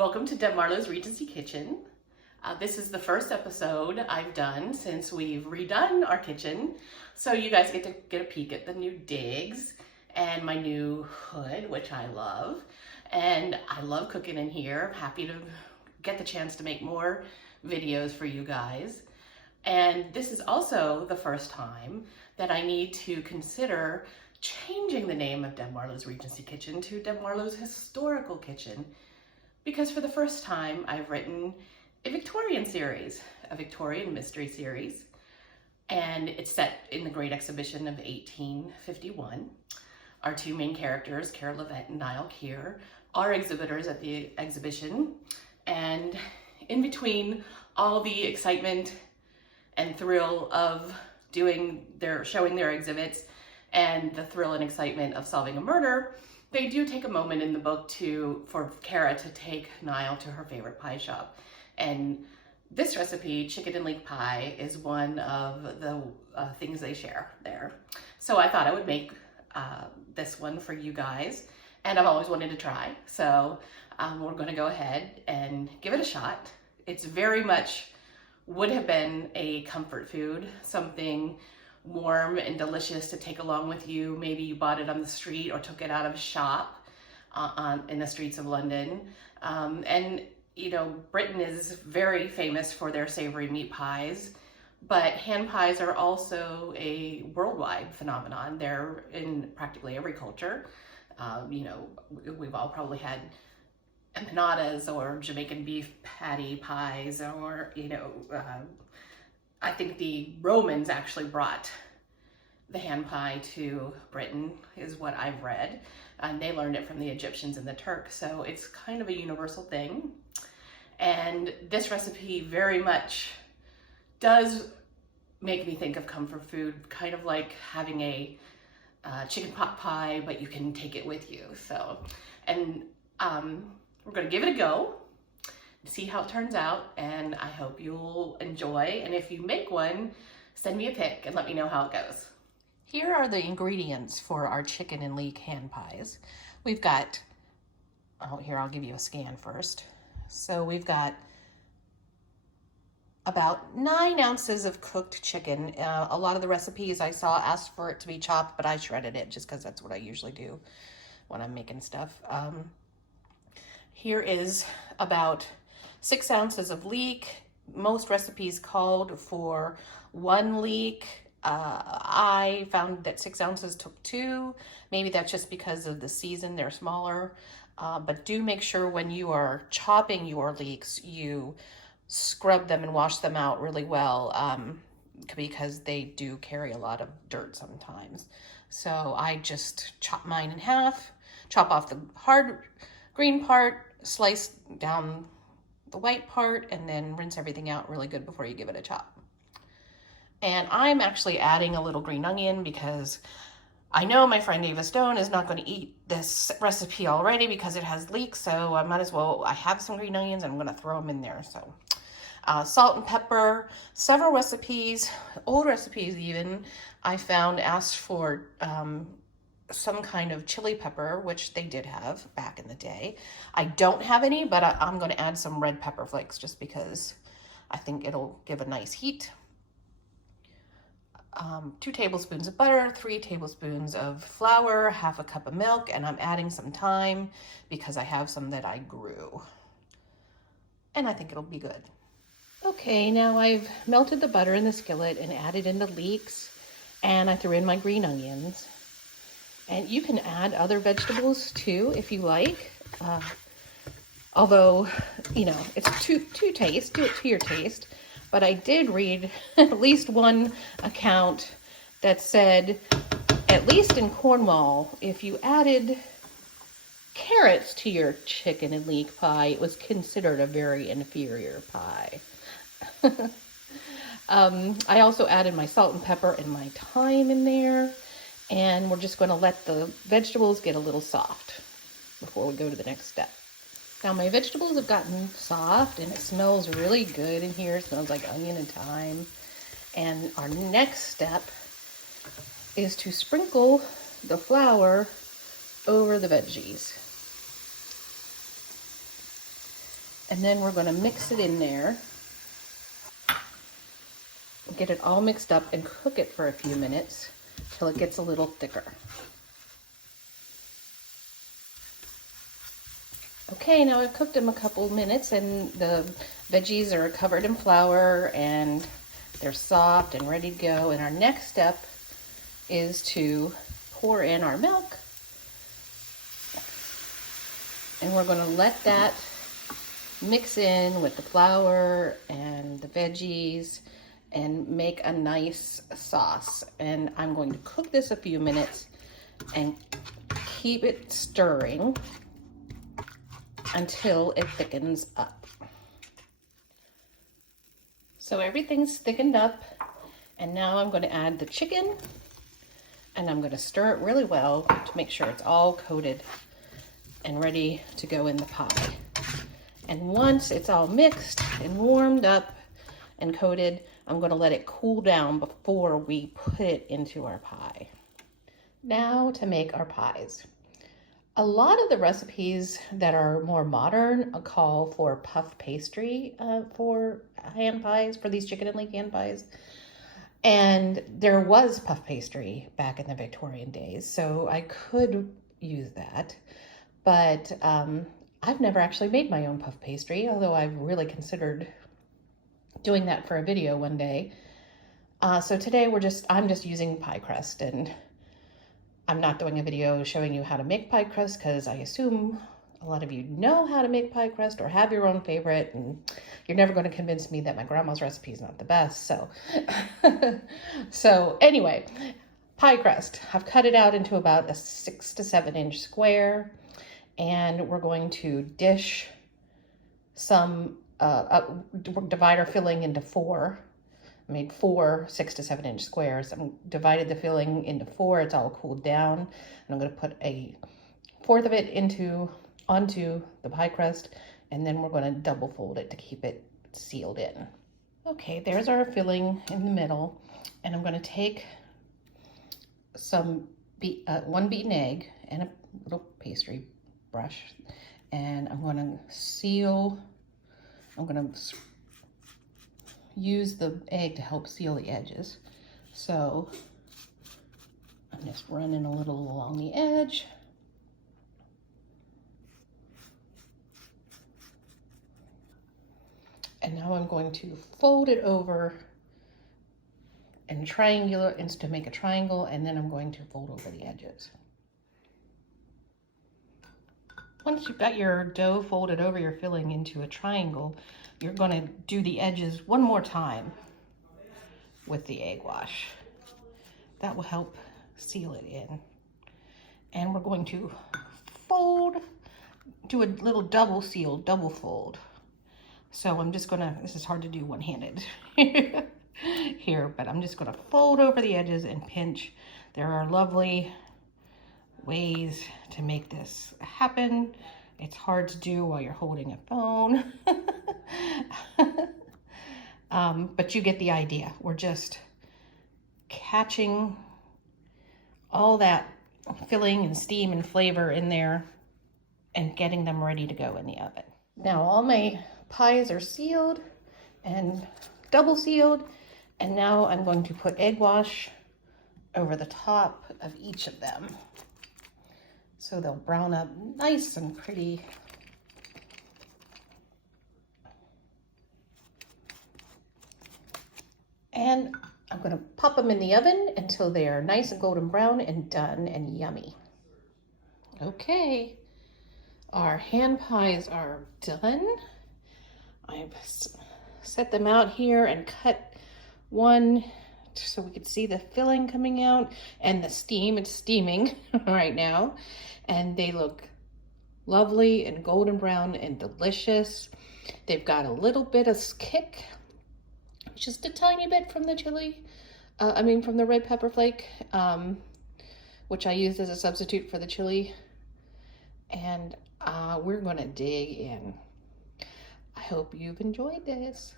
Welcome to Deb Marlowe's Regency Kitchen. This is the first episode I've done since we've redone our kitchen. So you guys get to get a peek at the new digs and my new hood, which I love. And I love cooking in here. I'm happy to get the chance to make more videos for you guys. And this is also the first time that I need to consider changing the name of Deb Marlowe's Regency Kitchen to Deb Marlowe's Historical Kitchen. Because for the first time, I've written a Victorian series, a Victorian mystery series, and it's set in the Great Exhibition of 1851. Our two main characters, Cara Levette and Niall Keir, are exhibitors at the exhibition, and in between all the excitement and thrill of showing their exhibits and the thrill and excitement of solving a murder, they do take a moment in the book for Cara to take Niall to her favorite pie shop. And this recipe, chicken and leek pie, is one of the things they share there. So I thought I would make this one for you guys, and I've always wanted to try. So we're gonna go ahead and give it a shot. It's very much would have been a comfort food, something warm and delicious to take along with you. Maybe you bought it on the street or took it out of a shop in the streets of London. And you know, Britain is very famous for their savory meat pies, but hand pies are also a worldwide phenomenon. They're in practically every culture. You know, we've all probably had empanadas or Jamaican beef patty pies, or, you know, I think the Romans actually brought the hand pie to Britain, is what I've read. And they learned it from the Egyptians and the Turks. So it's kind of a universal thing. And this recipe very much does make me think of comfort food, kind of like having a chicken pot pie, but you can take it with you. So, and we're gonna give it a go, see how it turns out, and I hope you'll enjoy. And if you make one, send me a pic and let me know how it goes. Here are the ingredients for our chicken and leek hand pies. We've got, oh, here, I'll give you a scan first. So we've got about 9 ounces of cooked chicken. A lot of the recipes I saw asked for it to be chopped, but I shredded it just because that's what I usually do when I'm making stuff. Here is about 6 ounces of leek. Most recipes called for 1 leek. I found that 6 ounces took 2. Maybe that's just because of the season, they're smaller. But do make sure when you are chopping your leeks, you scrub them and wash them out really well, because they do carry a lot of dirt sometimes. So I just chop mine in half, chop off the hard green part, slice down the white part, and then rinse everything out really good before you give it a chop. And I'm actually adding a little green onion because I know my friend Ava Stone is not going to eat this recipe already because it has leeks, so I might as well, I have some green onions and I'm going to throw them in there. So salt and pepper. Several recipes, old recipes even, I found asked for some kind of chili pepper, which they did have back in the day. I don't have any, but I'm going to add some red pepper flakes just because I think it'll give a nice heat. 2 tablespoons of butter, 3 tablespoons of flour, half a cup of milk, and I'm adding some thyme because I have some that I grew. And I think it'll be good. Okay, now I've melted the butter in the skillet and added in the leeks, and I threw in my green onions. And you can add other vegetables too if you like. Although, you know, it's to taste, do it to your taste. But I did read at least one account that said, at least in Cornwall, if you added carrots to your chicken and leek pie, it was considered a very inferior pie. I also added my salt and pepper and my thyme in there. And we're just going to let the vegetables get a little soft before we go to the next step. Now my vegetables have gotten soft and it smells really good in here. It smells like onion and thyme. And our next step is to sprinkle the flour over the veggies. And then we're gonna mix it in there, get it all mixed up and cook it for a few minutes till it gets a little thicker. Okay, now I've cooked them a couple minutes and the veggies are covered in flour and they're soft and ready to go. And our next step is to pour in our milk. And we're gonna let that mix in with the flour and the veggies and make a nice sauce. And I'm going to cook this a few minutes and keep it stirring until it thickens up. So everything's thickened up, and now I'm going to add the chicken, and I'm going to stir it really well to make sure it's all coated and ready to go in the pie. And once it's all mixed and warmed up and coated, I'm going to let it cool down before we put it into our pie. Now to make our pies. A lot of the recipes that are more modern call for puff pastry for hand pies, for these chicken and leek hand pies. And there was puff pastry back in the Victorian days, so I could use that. But I've never actually made my own puff pastry, although I've really considered doing that for a video one day. So today I'm just using pie crust, and I'm not doing a video showing you how to make pie crust because I assume a lot of you know how to make pie crust or have your own favorite, and you're never going to convince me that my grandma's recipe is not the best. So, so anyway, pie crust. I've cut it out into about a 6 to 7 inch square, and we're going to dish some, divide our filling into 4. I made 4 6 to 7 inch squares. I divided the filling into 4. It's all cooled down. And I'm going to put a 1/4 of it onto the pie crust. And then we're going to double fold it to keep it sealed in. Okay, there's our filling in the middle. And I'm going to take some 1 beaten egg and a little pastry brush. And I'm going to use the egg to help seal the edges. So I'm just running a little along the edge. And now I'm going to fold it over and to make a triangle, and then I'm going to fold over the edges. Once you've got your dough folded over your filling into a triangle, you're going to do the edges one more time with the egg wash. That will help seal it in. And we're going to do a little double fold. So I'm just gonna, this is hard to do one-handed here, but I'm just gonna fold over the edges and pinch. There are lovely ways to make this happen. It's hard to do while you're holding a phone. But you get the idea. We're just catching all that filling and steam and flavor in there and getting them ready to go in the oven. Now all my pies are sealed and double sealed, and now I'm going to put egg wash over the top of each of them so they'll brown up nice and pretty. And I'm going to pop them in the oven until they are nice and golden brown and done and yummy. Okay, our hand pies are done. I've set them out here and cut one so we could see the filling coming out and the steam. It's steaming right now, and they look lovely and golden brown and delicious. They've got a little bit of kick, just a tiny bit from the chili, from the red pepper flake, which I used as a substitute for the chili. And we're gonna dig in. I hope you've enjoyed this.